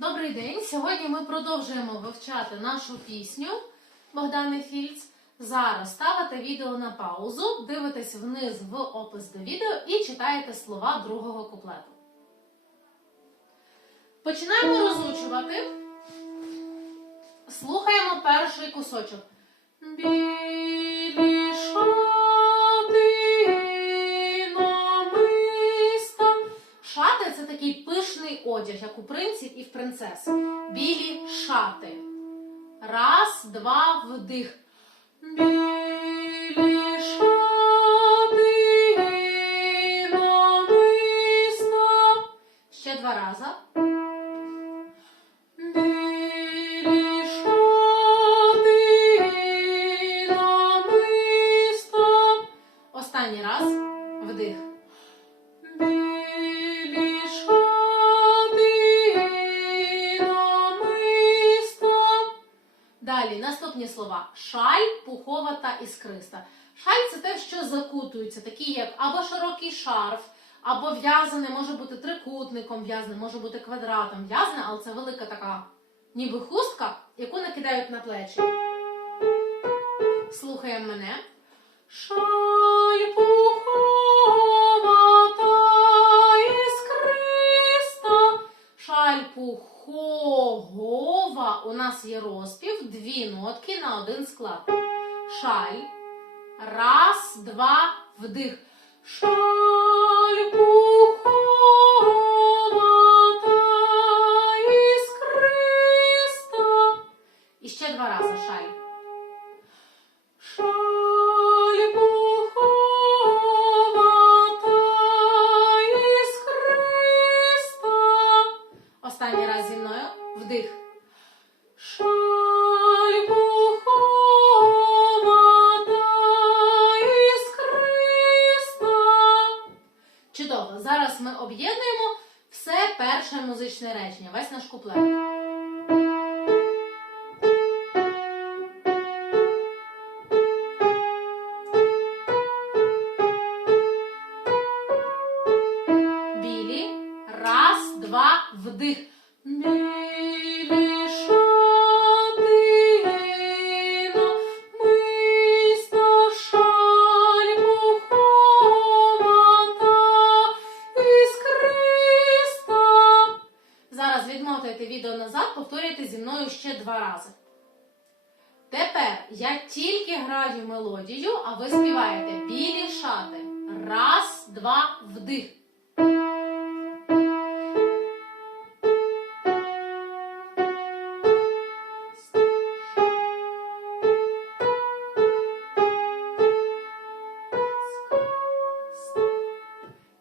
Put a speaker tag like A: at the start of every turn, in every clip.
A: Добрий день! Сьогодні ми продовжуємо вивчати нашу пісню Богдани Фільц. Зараз ставите відео на паузу, дивитесь вниз в опис до відео і читаєте слова другого куплету. Починаємо розучувати. Слухаємо перший кусочок. Пишний одяг, як у принців і в принцес. Білі шати. Раз, два, вдих. Білі шати намиста. Ще два рази. Останній раз. Вдих. Наступні слова: шаль, пухова та іскриста. Шаль це те, що закутується, такі як або широкий шарф, або в'язане, може бути трикутником в'язане, може бути квадратом в'язане, але це велика така, ніби хустка, яку накидають на плечі. Слухаємо мене. Шаль пухова та іскриста. Шаль пухова. У нас є розпів, дві нотки на один склад. Шаль. Раз, два, вдих. Шаль пухова та іскриста. І ще два рази шаль. Шаль Чудово. Зараз ми об'єднуємо все перше музичне речення. Весь наш куплет. Білі. Раз, два, вдих. Тепер я тільки граю мелодію, а ви співаєте білі шати. Раз, два, вдих.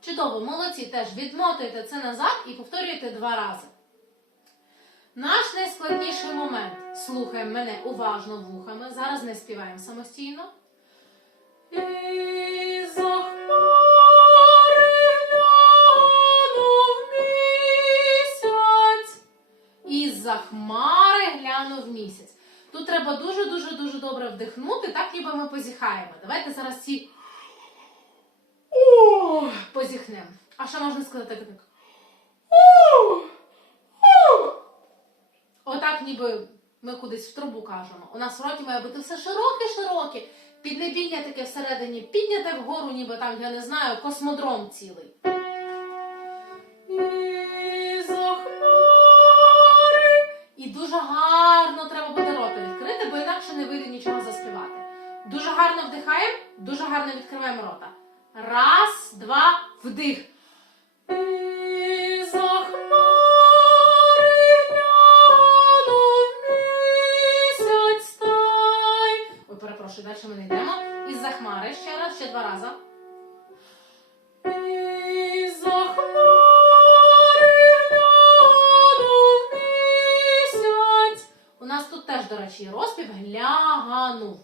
A: Чудово, молодці теж відмотуйте це назад і повторюйте два рази. Наш найскладніший момент. Слухаємо мене уважно вухами. Зараз не співаємо самостійно. І за місяць. І за хмари глянув місяць. Тут треба дуже-дуже дуже добре вдихнути, так ніби ми позіхаємо. Давайте зараз Ух, позіхнемо. А що можна сказати так? Отак, ніби ми кудись в трубу кажемо. У нас в роті має бути все широке-широке. Піднебіння таке всередині, підняте вгору, ніби там, я не знаю, космодром цілий. І. І дуже гарно треба буде рота відкрити, бо інакше не вийде нічого заспівати. Дуже гарно вдихаємо, дуже гарно відкриваємо рота. Раз, два, вдих. Хмари ще два рази. У нас тут теж, до речі, розпів глянув.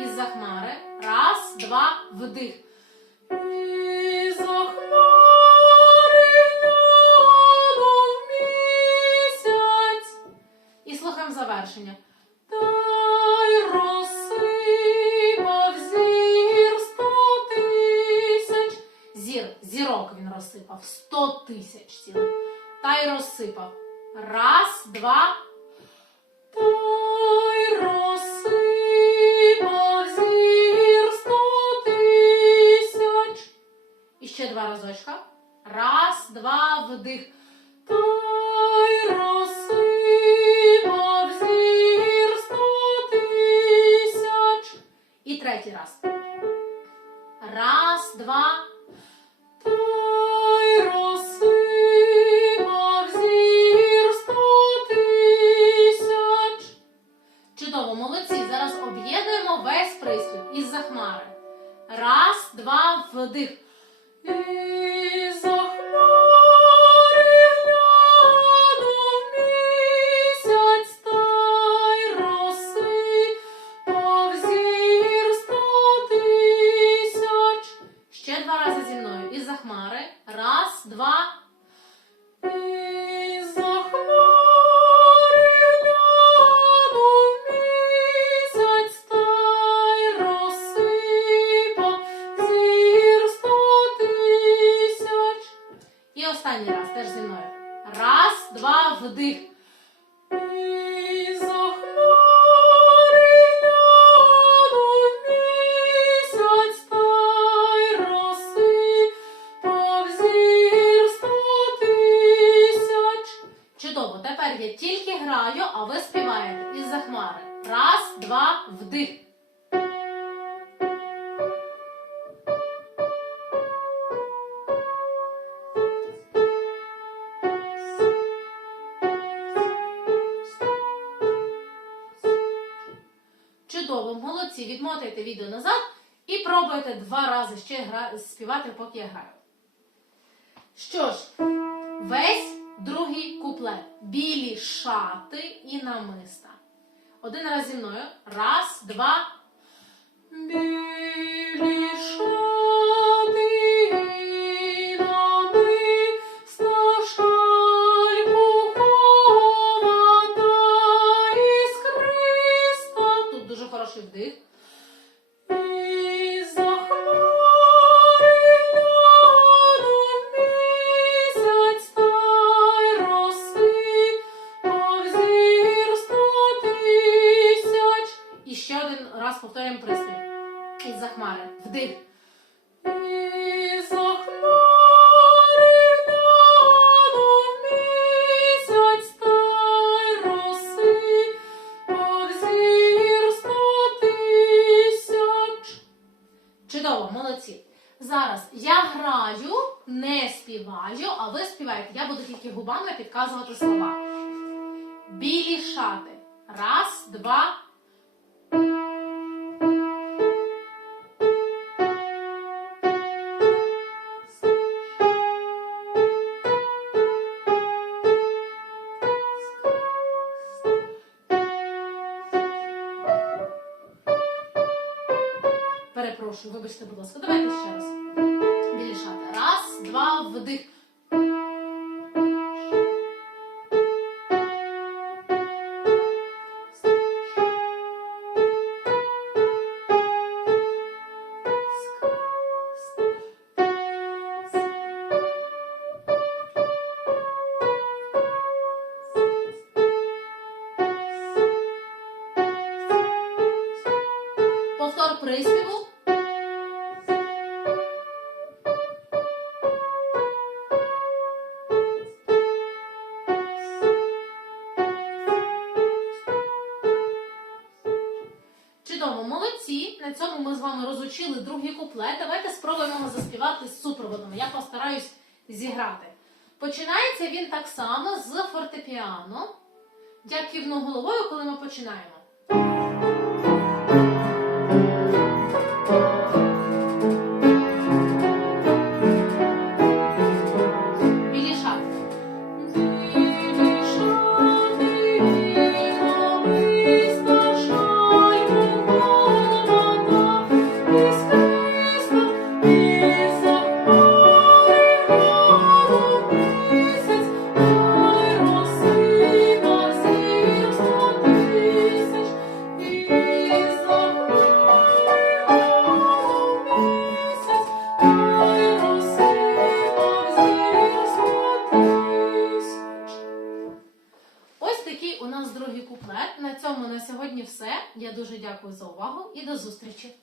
A: Із-за хмари. Раз, два, вдих. І слухаємо завершення. Тисяч цілих. Та й розсипав. Раз, два. Сто тисяч. І ще два разочка. Раз, два, вдих. Той розсипав зір сто тисяч. І третій раз. Раз, два. Приспів із захмари. Раз, два, вдих. Із-за Молодці. Відмотайте відео назад і пробуйте два рази ще гра... співати, поки я граю. Що ж, весь другий куплет. Білі шати і намиста. Один раз зі мною. Раз, два. Білі один раз повторюємо приспів. Із захмари. Вдих. Не співаю, а ви співаєте. Я буду тільки губами підказувати слова. Білі шати. Раз, два. Перепрошую, вибачте, будь ласка. Давайте ще раз. Два, вдих. Цьому ми з вами розучили другий куплет. Давайте спробуємо його заспівати з супроводом. Я постараюсь зіграти. Починається він так само з фортепіано. Я кивну головою, коли ми починаємо. Я дуже дякую за увагу і до зустрічі!